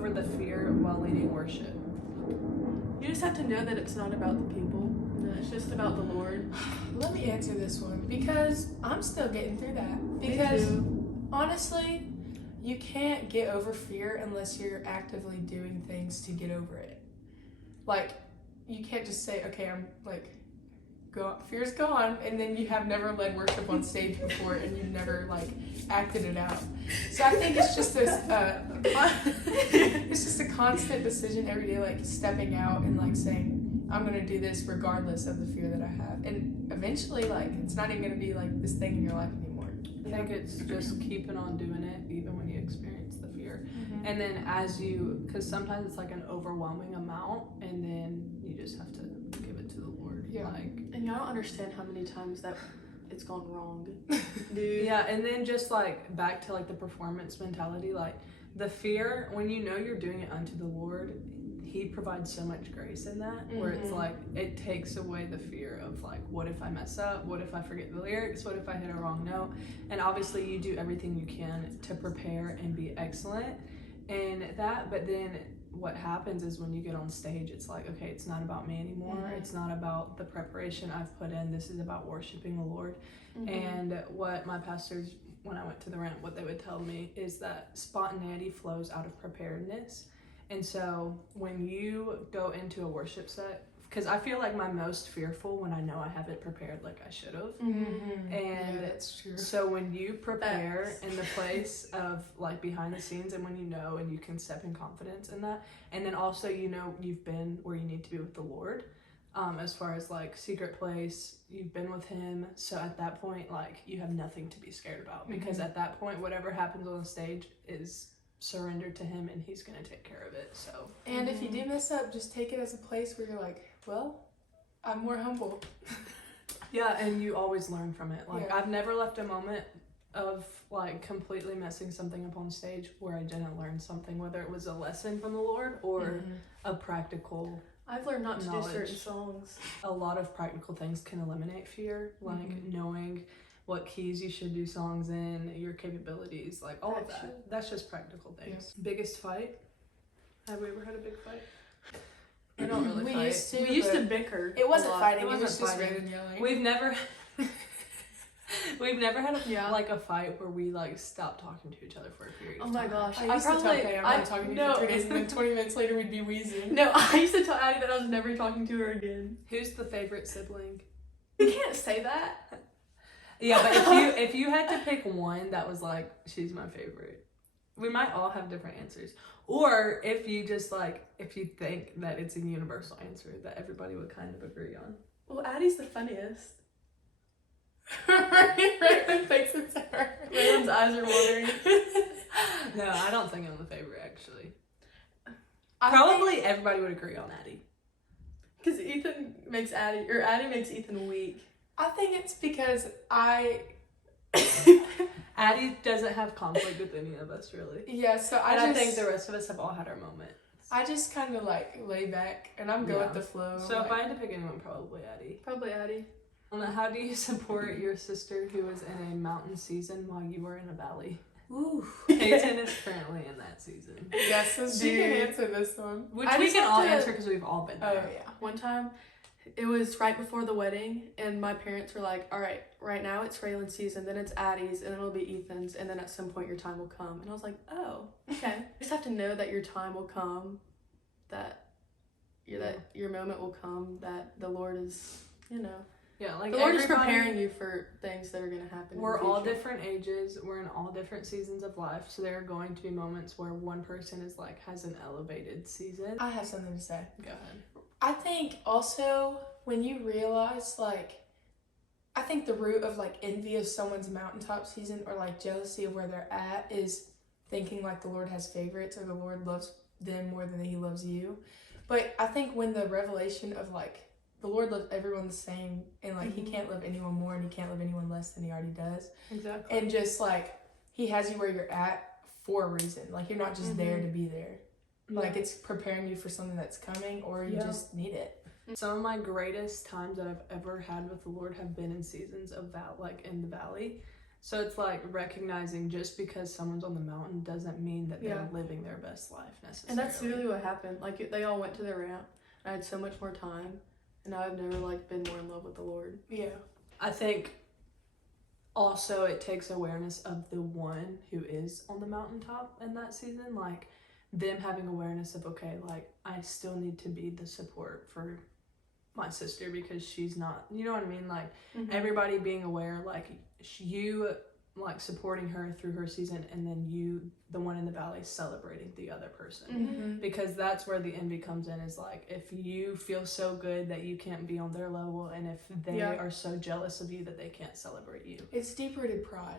over the fear while leading worship? You just have to know that it's not about the people. It's just about the Lord. Let me answer this one because I'm still getting through that. Me Because too. honestly, you can't get over fear unless you're actively doing things to get over it. Like, you can't just say, okay, I'm like, fear's gone, and then you have never led worship on stage before and you've never like acted it out. So I think it's just it's just a constant decision every day, like stepping out and like saying, I'm gonna do this regardless of the fear that I have. And eventually, like, it's not even gonna be like this thing in your life anymore. I think it's just keeping on doing it even when you experience the fear. Mm-hmm. And then because sometimes it's like an overwhelming amount, and then you just have to give it to the Lord. Yeah. Like, And y'all don't understand how many times that it's gone wrong. Dude. yeah, and then just like back to like the performance mentality, like the fear, when you know you're doing it unto the Lord, He provides so much grace in that, where it's like it takes away the fear of like, what if I mess up? What if I forget the lyrics? What if I hit a wrong note? And obviously you do everything you can to prepare and be excellent in that, but then what happens is when you get on stage, it's like, okay, it's not about me anymore. It's not about the preparation I've put in. This is about worshiping the Lord. And what my pastors, when I went to the rant, what they would tell me is that spontaneity flows out of preparedness. And so when you go into a worship set, because I feel like my most fearful when I know I haven't prepared like I should have. Mm-hmm. And yeah, that's true. so when you prepare in the place of like behind the scenes, and when you know and you can step in confidence in that, and then also you know you've been where you need to be with the Lord, as far as like secret place, you've been with Him. So at that point, like you have nothing to be scared about, because at that point, whatever happens on the stage is surrendered to Him, and He's gonna take care of it. So, And if you do mess up, just take it as a place where you're like, well, I'm more humble. yeah, and you always learn from it. Like, Yeah. I've never left a moment of like completely messing something up on stage where I didn't learn something, whether it was a lesson from the Lord or a practical. I've learned not to do certain knowledge. songs. A lot of practical things can eliminate fear, like knowing what keys you should do songs in, your capabilities, like all of that. That's just practical things. Biggest fight? Have we ever had a big fight? I don't really We fight. used to. We used to but bicker. It wasn't a lot. fighting. It It was wasn't just fighting. random yelling. We've never had Yeah. like a fight where we like stopped talking to each other for a period Oh of my time. gosh. I used to tell Faye I'm not talking to you no. for 3 days, and then 20 minutes later we'd be wheezing. No, I used to tell Addie that I was never talking to her again. Who's the favorite sibling? You can't say that. Yeah, but if you had to pick one that was like, she's my favorite, we might all have different answers. Or if you just like, if you think that it's a universal answer that everybody would kind of agree on. Well, Addie's the funniest. Raylan thinks it's her. Raylan's eyes are watering. No, I don't think I'm the favorite actually. I Probably everybody would agree on Addie. Because Ethan makes Addie, or Addie makes Ethan weak. think it's because I. Addie doesn't have conflict with any of us really. Yeah, so I think the rest of us have all had our moments. I just kind of like lay back and I'm go with the flow. So if I had to pick anyone, probably Addie. Probably Addie. How do you support your sister who was in a mountain season while you were in a valley? Ooh. Peyton is currently in that season. Yes, so she can answer this one. Which I we just can have all to- answer because we've all been Oh there. yeah. One time, it was right before the wedding, and my parents were like, all right now it's Raylan's season, then it's Addie's, and then it'll be Ethan's, and then at some point your time will come. And I was like, oh, okay. You just have to know that your time will come, that your moment will come, that the Lord is, Yeah, like the Lord is everybody- preparing you for things that are going to happen. We're in the all future. different ages. We're in all different seasons of life. So there are going to be moments where one person is like has an elevated season. I have something to say. Go ahead. I think also when you realize I think the root of like envy of someone's mountaintop season or like jealousy of where they're at is thinking like the Lord has favorites or the Lord loves them more than He loves you. But I think when the revelation of like the Lord loves everyone the same and like He can't love anyone more and He can't love anyone less than He already does. Exactly. And just like He has you where you're at for a reason. Like you're not just there to be there. Like it's preparing you for something that's coming or you just need it. Some of my greatest times that I've ever had with the Lord have been in seasons of that, like in the valley. So it's like recognizing just because someone's on the mountain doesn't mean that they're Yeah. living their best life necessarily. And that's really what happened. Like, they all went to their ramp. I had so much more time, and I've never, like, been more in love with the Lord. Yeah. I think also it takes awareness of the one who is on the mountaintop in that season. Like, them having awareness of, okay, like, I still need to be the support for my sister because she's not, you know what I mean? Like, everybody being aware, like, you, like, supporting her through her season, and then you, the one in the valley, celebrating the other person. Mm-hmm. Because that's where the envy comes in, is like, if you feel so good that you can't be on their level, and if they Yeah. are so jealous of you that they can't celebrate you. It's deep-rooted pride.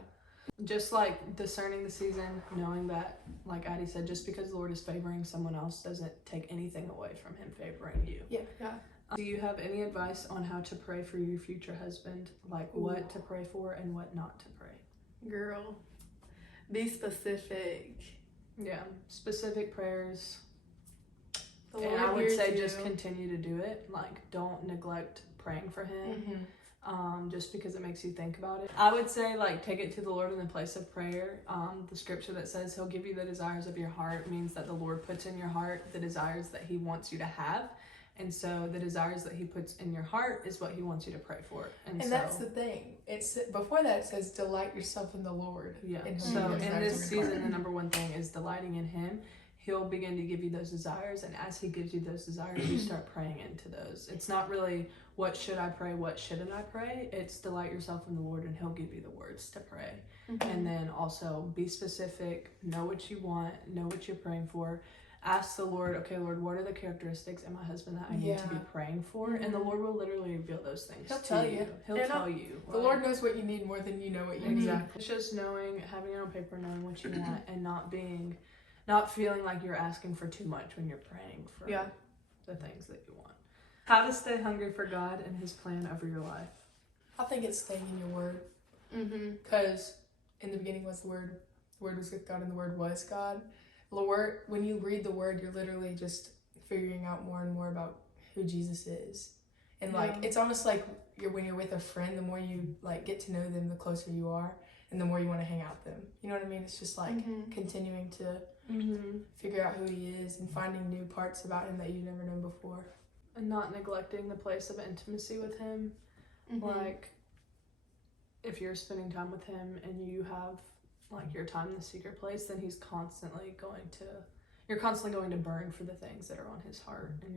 Just like discerning the season, knowing that, like Addie said, just because the Lord is favoring someone else doesn't take anything away from him favoring you. Yeah. Yeah. Do you have any advice on how to pray for your future husband? Like, what to pray for and what not to pray? Girl, be specific. Yeah, specific prayers. The And Lord I would hears say you. just continue to do it. Like, don't neglect praying for him. Just because it makes you think about it. I would say, like, take it to the Lord in the place of prayer. The scripture that says he'll give you the desires of your heart means that the Lord puts in your heart the desires that he wants you to have. And so the desires that he puts in your heart is what he wants you to pray for. And so, that's the thing. It's before that it says delight yourself in the Lord. yeah. And So he'll give you in desires this of your season, heart. the number one thing is delighting in him. He'll begin to give you those desires, and as he gives you those desires, you start praying into those. It's not really what should I pray, what shouldn't I pray. It's delight yourself in the Lord, and he'll give you the words to pray. And then also be specific, know what you want, know what you're praying for. Ask the Lord, okay, Lord, what are the characteristics in my husband that I need to be praying for? And the Lord will literally reveal those things. He'll to tell you. He'll And tell you. The Lord knows what you need more than you know what you need. Exactly. It's just knowing, having it on paper, knowing what you want, and not feeling like you're asking for too much when you're praying for the things that you want. How to stay hungry for God and his plan over your life. I think it's staying in your word. Mm-hmm. Because in the beginning was the Word was with God, and the Word was God. Lord, when you read the Word, you're literally just figuring out more and more about who Jesus is. And like, it's almost like when you're with a friend, the more you like get to know them, the closer you are, and the more you want to hang out with them. You know what I mean? It's just like continuing to figure out who he is and finding new parts about him that you've never known before. And not neglecting the place of intimacy with him. Like, if you're spending time with him and you have like your time in the secret place, then you're constantly going to burn for the things that are on his heart, and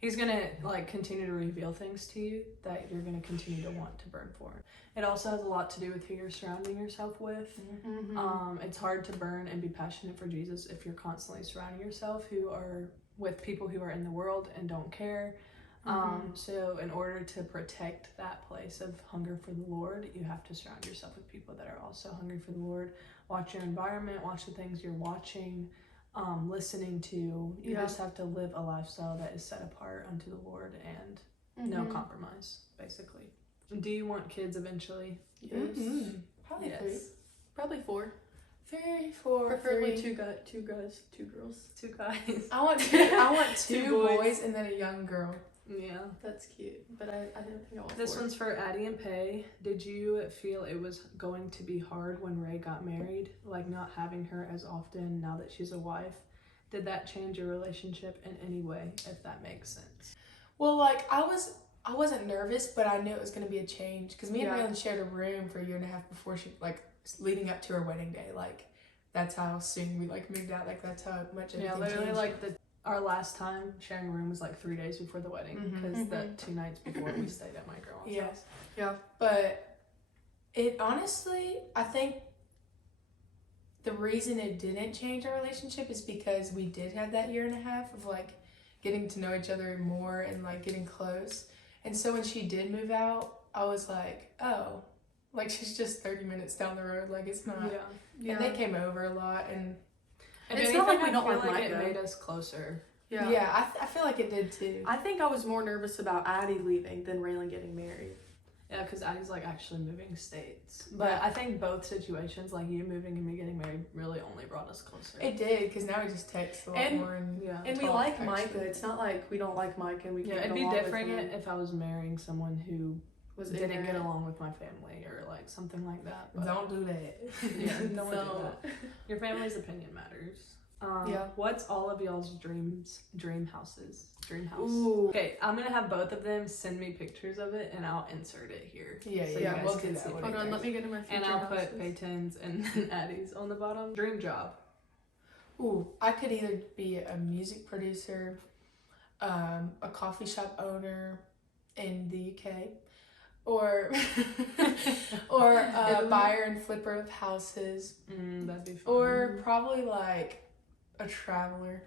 he's gonna like continue to reveal things to you that you're gonna continue to want to burn for. It also has a lot to do with who you're surrounding yourself with. It's hard to burn and be passionate for Jesus if you're constantly surrounding yourself with people who are in the world and don't care. So in order to protect that place of hunger for the Lord, you have to surround yourself with people that are also hungry for the Lord. Watch your environment, watch the things you're watching, listening to. You just have to live a lifestyle that is set apart unto the Lord and no compromise, basically. Do you want kids eventually? Yes. Probably Yes. 3. Probably 4. 3, 4, Preferably 3. 2 guys, 2 girls. 2 guys. I want two Two boys. boys and then a young girl. Yeah. That's cute. But I don't think I want This 4. one's for Addie and Pay. Did you feel it was going to be hard when Ray got married? Like, not having her as often now that she's a wife? Did that change your relationship in any way, if that makes sense? Well, like, I wasn't nervous, but I knew it was going to be a change. Because me and Yeah. Raylan shared a room for a year and a half before she, like, leading up to her wedding day. Like, that's how soon we, like, moved out. Like, that's how much everything Yeah, literally, changed. like, our last time sharing a room was like 3 days before the wedding, because the 2 nights before we stayed at my girl's house. Yeah. But it honestly, I think the reason it didn't change our relationship is because we did have that year and a half of like getting to know each other more and like getting close. And so when she did move out, I was like, oh, like she's just 30 minutes down the road. Like it's not. Yeah. And they came over a lot and It's not like we don't I feel like like it Micah. made us closer. yeah, I feel like it did too. I think I was more nervous about Addie leaving than Raylan getting married. Yeah, because Addie's like actually moving states. But I think both situations, like you moving and me getting married, really only brought us closer. It did, because now we just text a lot And- more. And And we talk, like actually. Micah. It's not like we don't like Micah and we Yeah, can't it'd get be along with different him. if I was marrying someone who didn't ignorant. get along with my family or like something like that. But Don't do that. yeah, don't do So- that. Your family's opinion matters. Yeah. What's all of y'all's dream houses? Dream house. Ooh. Okay, I'm gonna have both of them send me pictures of it and I'll insert it here. Yeah, so you yeah, guys we'll can do that see one. it. Hold on, let me get in my future And I'll houses. put Peyton's and then Addie's on the bottom. Dream job. Ooh, I could either be a music producer, a coffee shop owner in the UK, or or a Italy? buyer and flipper of houses, That'd be fun. or probably like a traveler.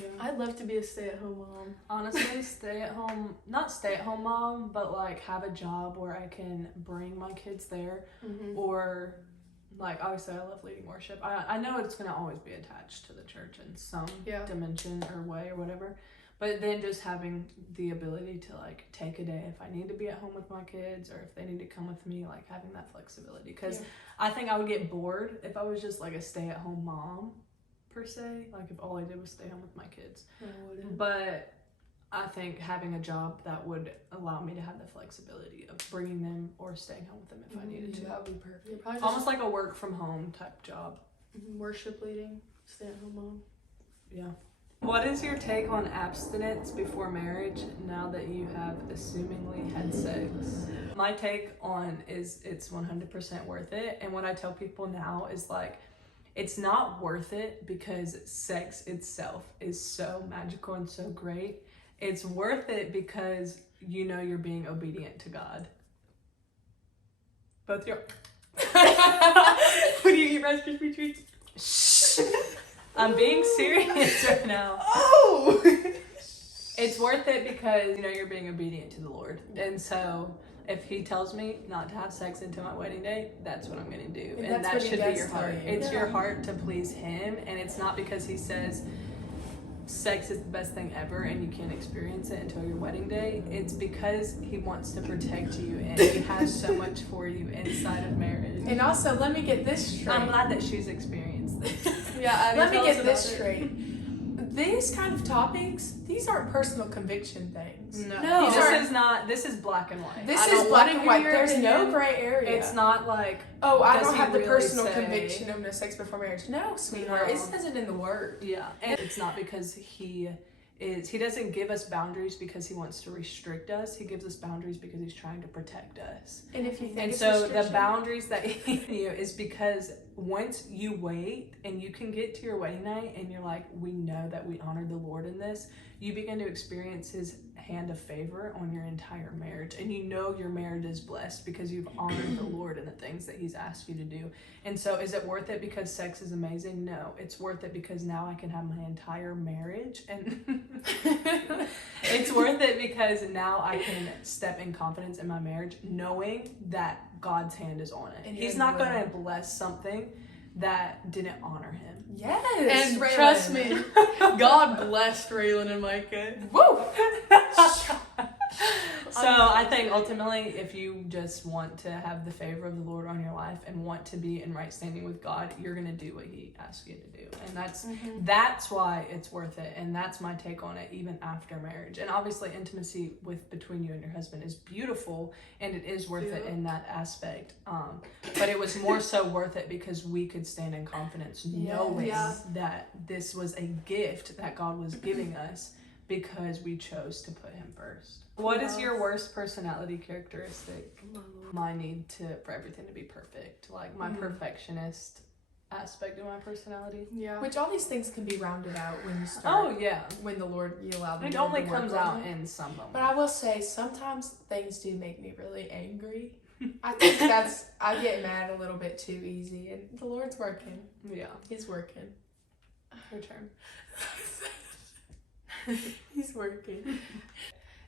yeah. I'd love to be a stay-at-home mom. Honestly, not stay at home mom, but like have a job where I can bring my kids there, or like obviously I love leading worship. I know it's gonna always be attached to the church in some Yeah. dimension or way or whatever, but then just having the ability to like take a day if I need to be at home with my kids or if they need to come with me, like having that flexibility, because Yeah. I think I would get bored if I was just like a stay-at-home mom per se, like if all I did was stay home with my kids. But I think having a job that would allow me to have the flexibility of bringing them or staying home with them if I needed to. That would be perfect. You're probably Almost like a work from home type job. worship leading, stay-at-home mom. Yeah. What is your take on abstinence before marriage now that you have assumingly had sex? My take on is it's 100% worth it. And what I tell people now is like, it's not worth it because sex itself is so magical and so great. It's worth it because you know you're being obedient to God. Both your... What do you eat Rice Krispie treats? Shh. I'm being serious right now. Oh! It's worth it because you know you're being obedient to the Lord. And so if he tells me not to have sex until my wedding day, that's what I'm gonna do. And And that's that what he should be does your tell heart. you. It's your Yeah. heart to please him, and it's not because he says sex is the best thing ever and you can't experience it until your wedding day. It's because he wants to protect you and he has so much for you inside of marriage. And also, let me get this straight. I'm glad that she's experienced this. Yeah, Let me get this straight. These kind of topics, these aren't personal conviction things. No. This is black and white. This I is don't black wanna and hear white. your There's no opinion. gray area. It's not like, oh, I does don't he have the really personal say- conviction of no sex before marriage. No, sweetheart. No. It says it in the word. yeah, and it's not because he doesn't give us boundaries because he wants to restrict us. He gives us boundaries because he's trying to protect us. And if you think And it's so the restriction- boundaries that he gives you is because once you wait and you can get to your wedding night and you're like, we know that we honored the Lord in this, you begin to experience his hand of favor on your entire marriage. And you know your marriage is blessed because you've honored the Lord in the things that he's asked you to do. And so is it worth it because sex is amazing? No, it's worth it because now I can have my entire marriage, and it's worth it because now I can step in confidence in my marriage knowing that God's hand is on it. And He's you're not in the going to bless something that didn't honor him. Yes. And Raylan. trust me, God blessed Raylan and Micah. Woo! So I think ultimately, if you just want to have the favor of the Lord on your life and want to be in right standing with God, you're gonna do what he asks you to do. And that's why it's worth it. And that's my take on it, even after marriage. And obviously intimacy between you and your husband is beautiful, and it is worth it in that aspect. But it was more so worth it because we could stand in confidence knowing Yeah. that this was a gift that God was giving us because we chose to put him first. What is your worst personality characteristic? My need for everything to be perfect, like my perfectionist aspect of my personality. Yeah. Which all these things can be rounded out when you start. Oh yeah, When the Lord, you allow them it to only work comes on out it. in some moments. But I will say, sometimes things do make me really angry. I think I get mad a little bit too easy, and the Lord's working. Yeah, He's working. your turn. He's working.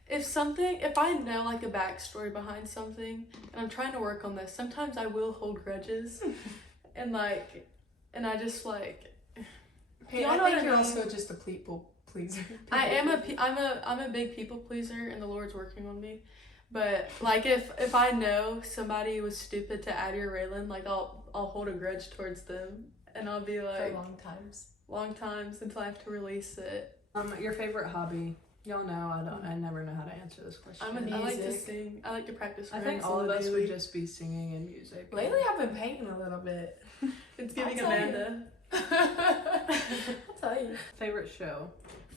If I know like a backstory behind something and I'm trying to work on this, sometimes I will hold grudges and I just like, Hey, y'all I know what think I you're mean? also just a people pleaser. I'm a big people pleaser and the Lord's working on me. But like if I know somebody was stupid to Addie or Raylan, like I'll hold a grudge towards them and I'll be For like long times. long times until I have to release it. Your favorite hobby? Y'all know I never know how to answer this question. I like to Music. sing. I like to practice. I think all of us would just be singing and music. Lately, I've been painting a little bit. It's giving I'll tell you. Amanda. I'll tell you. Favorite show?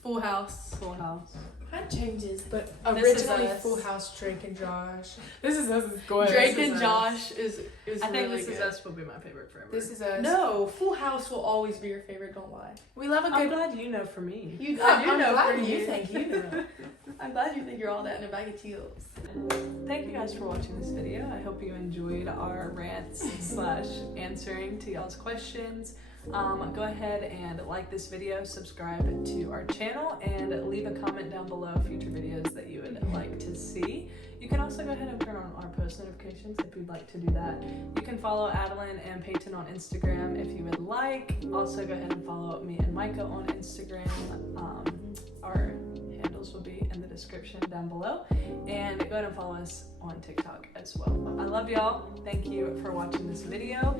Full House. Full House. That changes, but This Is originally Us. Full House, Drake and Josh. This is us. Is going. Drake This Is and Us. Josh is I think really This Is good. Us will be my favorite forever. This is us. No, Full House will always be your favorite. Don't lie. We love a I'm good. glad you know for me. You, I'm know glad for you think you know. I'm glad you think you're all that in a bag of Cheetos. Thank you guys for watching this video. I hope you enjoyed our rants / answering to y'all's questions. Go ahead and like this video, subscribe to our channel, and leave a comment down below future videos that you would like to see. You can also go ahead and turn on our post notifications if you'd like to do that. You can follow Adeline and Peyton on Instagram if you would like. Also go ahead and follow me and Micah on Instagram. Our handles will be in the description down below. And go ahead and follow us on TikTok as well. I love y'all. Thank you for watching this video,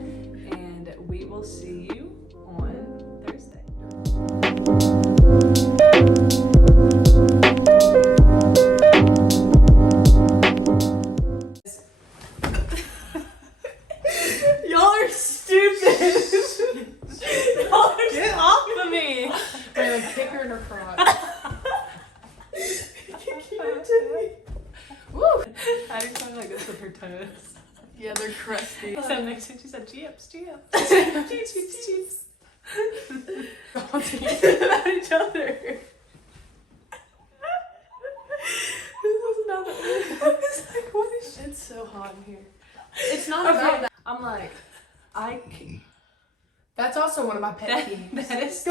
and we will see you on Thursday. Y'all are stupid. Get off of me! We're gonna kick her in her crotch. Woo! How do you sound like this with her toes? Yeah, they're crusty. So next time she said, Jeeps, Jeeps. Cheeps. About each other. This is not it's like, what is It's so hot in here. It's not Okay. about that. I'm like, I. That's also one of my pet That, peeves. that is.